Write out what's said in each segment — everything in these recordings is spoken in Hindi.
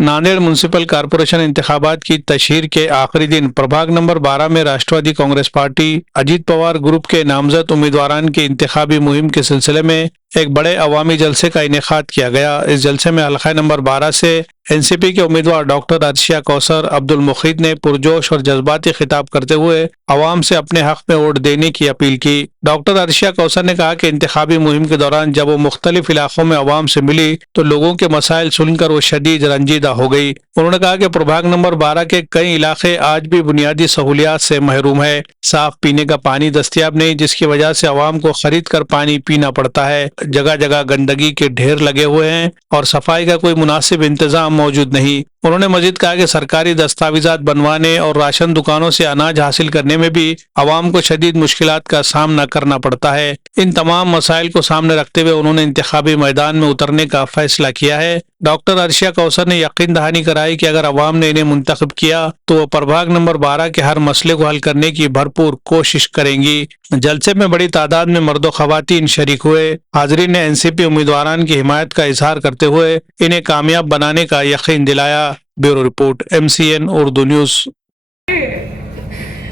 नांदेड़ म्यूनिसिपल कॉरपोरेशन इंतखाबात की तशहीर के आखिरी दिन प्रभाग नंबर 12 में राष्ट्रवादी कांग्रेस पार्टी अजीत पवार ग्रुप के नामजद उम्मीदवारान की इंतखाबी मुहिम के सिलसिले में एक बड़े अवामी जलसे का इनेकाद किया गया। इस जलसे में हल्का नंबर 12 से एनसीपी के उम्मीदवार डॉक्टर अर्शिया कौसर अब्दुल मुखीद ने पुरजोश और जज्बाती खिताब करते हुए अवाम से अपने हक में वोट देने की अपील की। डॉक्टर अर्शिया कौसर ने कहा कि इंतखाबी मुहिम के दौरान जब वो मुख्तलिफ इलाकों में अवाम से मिली तो लोगों के मसाइल सुनकर वो शदीद रंजीदा हो गई। उन्होंने कहा कि प्रभाग नंबर 12 के कई इलाके आज भी बुनियादी सहूलियात से महरूम है। साफ पीने का पानी दस्तियाब नहीं, जिसकी वजह से अवाम को खरीद कर पानी पीना पड़ता है। जगह जगह गंदगी के ढेर लगे हुए हैं और सफाई का कोई मुनासिब इंतजाम मौजूद नहीं। उन्होंने मजीद कहा कि सरकारी दस्तावेजात बनवाने और राशन दुकानों से अनाज हासिल करने में भी अवाम को शदीद मुश्किलात का सामना करना पड़ता है। इन तमाम मसाइल को सामने रखते हुए उन्होंने इंतखाबी मैदान में उतरने का फैसला किया है। डॉक्टर अर्शिया कौसर ने यकीन दहानी कराई कि अगर अवाम ने इन्हें मुंतखब किया तो वो प्रभाग नंबर 12 के हर मसले को हल करने की भरपूर कोशिश करेंगी। जलसे में बड़ी तादाद में मर्दो खवातीन शरीक हुए। हाजरीन ने एनसीपी उम्मीदवारान की हिमायत का इजहार करते हुए इन्हें कामयाब बनाने का यकीन दिलाया। Bureau report, MCN Urdu news.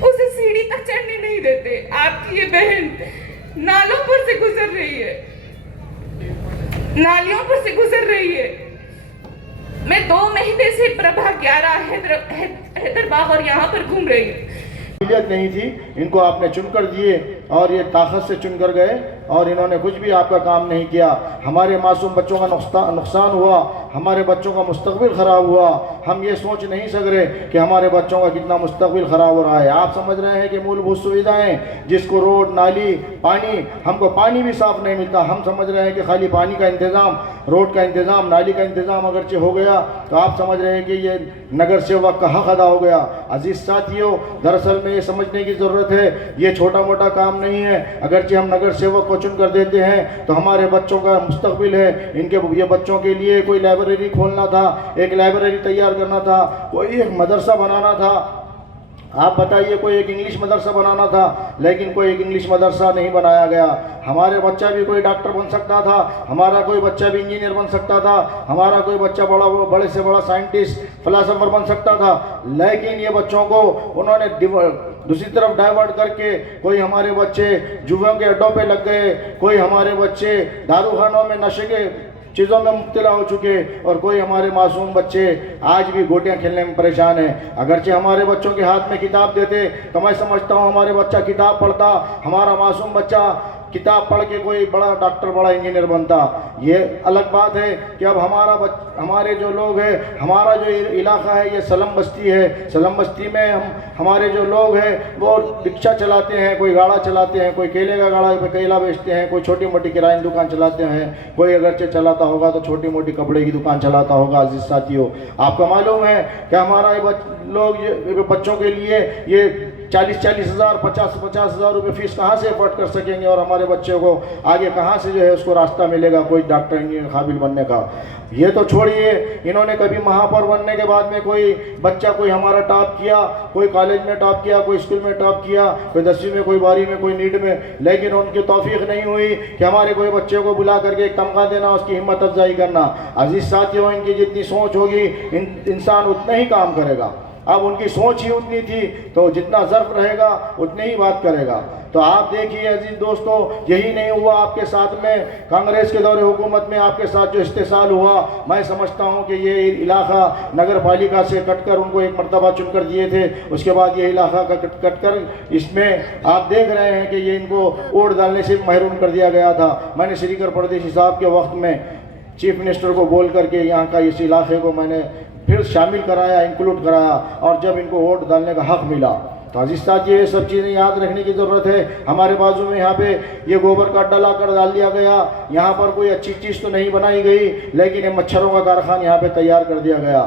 उसे सीढ़ी तक चढ़ने नहीं देते। आपकी ये बहन नालों पर से गुजर रही है, नालियों पर से गुजर रही है। मैं 2 महीने से प्रभाग 11 हैदराबाद और यहाँ पर घूम रही हूँ। नहीं थी, इनको आपने चुनकर दिए और ये ताकत से चुनकर गए और इन्होंने कुछ भी आपका काम नहीं किया। हमारे मासूम बच्चों का नुकसान हुआ, हमारे बच्चों का मुस्तकबिल ख़राब हुआ। हम ये सोच नहीं सक रहे कि हमारे बच्चों का कितना मुस्तकबिल ख़राब हो रहा है। आप समझ रहे हैं कि मूलभूत सुविधाएं, जिसको रोड, नाली, पानी, हमको पानी भी साफ़ नहीं मिलता। हम समझ रहे हैं कि खाली पानी का इंतज़ाम, रोड का इंतज़ाम, नाली का इंतज़ाम अगरचे हो गया तो आप समझ रहे हैं कि ये नगर सेवक का हक़ अदा हो गया। अजीज़ साथियों, दरअसल में ये समझने की ज़रूरत है, ये छोटा मोटा काम नहीं है। अगरचे हम नगर सेवक को चुन कर देते हैं तो हमारे बच्चों का मुस्तकबिल है। ये बच्चों के लिए कोई लाइब्रेरी खोलना था, एक लाइब्रेरी तैयार करना था, कोई एक मदरसा बनाना था। आप बताइए, कोई एक इंग्लिश मदरसा बनाना था, लेकिन कोई एक इंग्लिश मदरसा नहीं बनाया गया। हमारे बच्चा भी कोई डॉक्टर बन सकता था, हमारा कोई बच्चा भी इंजीनियर बन सकता था, हमारा कोई बच्चा बड़े से बड़ा साइंटिस्ट, फिलासफर बन सकता था, लेकिन ये बच्चों को उन्होंने दूसरी तरफ डाइवर्ट करके कोई हमारे बच्चे जुओं के अड्डों पे लग गए, कोई हमारे बच्चे दारूखानों में नशे के चीज़ों में मुब्तला हो चुके और कोई हमारे मासूम बच्चे आज भी गोटियां खेलने में परेशान हैं। अगरचे हमारे बच्चों के हाथ में किताब देते तो मैं समझता हूँ हमारे बच्चा किताब पढ़ता, हमारा मासूम बच्चा किताब पढ़ के कोई बड़ा डॉक्टर, बड़ा इंजीनियर बनता। ये अलग बात है कि अब हमारे जो लोग हैं, हमारा जो इलाका है ये सलम बस्ती है। सलम बस्ती में हमारे जो लोग हैं वो रिक्शा चलाते हैं, कोई गाड़ा चलाते हैं, कोई केले का गाड़ा पे केला बेचते हैं, कोई छोटी मोटी किराए दुकान चलाते हैं, कोई अगरचे चलाता होगा तो छोटी मोटी कपड़े की दुकान चलाता होगा। अजीज साथियों, आपको मालूम है कि हमारा ये बच्चों के लिए ये 40-40 हज़ार, 50-50 हज़ार रुपये फीस कहाँ से अफोर्ड कर सकेंगे और हमारे बच्चे को आगे कहाँ से जो है उसको रास्ता मिलेगा कोई डॉक्टर, इंजीनियर काबिल बनने का। ये तो छोड़िए, इन्होंने कभी महापौर बनने के बाद में कोई बच्चा कोई हमारा टॉप किया, कोई कॉलेज में टॉप किया, कोई स्कूल में टॉप किया, कोई 10वीं में, कोई 12वीं में, कोई नीट में, लेकिन उनकी तौफीक नहीं हुई कि हमारे कोई बच्चे को बुला करके एक तमगा देना, उसकी हिम्मत अफजाई करना। अजीज साथियों, इनकी जितनी सोच होगी इंसान उतना ही काम करेगा। अब उनकी सोच ही उतनी थी तो जितना ज़र्फ रहेगा उतनी ही बात करेगा। तो आप देखिए अजीज दोस्तों, यही नहीं हुआ आपके साथ में कांग्रेस के दौरे हुकूमत में आपके साथ जो इस्तेसाल हुआ। मैं समझता हूँ कि ये इलाका नगर पालिका से कटकर उनको एक मरतबा चुनकर दिए थे, उसके बाद ये इलाका का कटकर इसमें आप देख रहे हैं कि ये इनको वोट डालने से महरूम कर दिया गया था। मैंने श्रीकर परदेशी साहब के वक्त में चीफ मिनिस्टर को बोल करके यहाँ का इस इलाके को मैंने फिर शामिल कराया, इंक्लूड कराया, और जब इनको वोट डालने का हक मिला तो अजीज साथ ये सब चीज़ें याद रखने की ज़रूरत है। हमारे बाजू में यहाँ पे ये गोबर का डला कर डाल दिया गया, यहाँ पर कोई अच्छी चीज़ तो नहीं बनाई गई, लेकिन ये मच्छरों का कारखाना यहाँ पे तैयार कर दिया गया।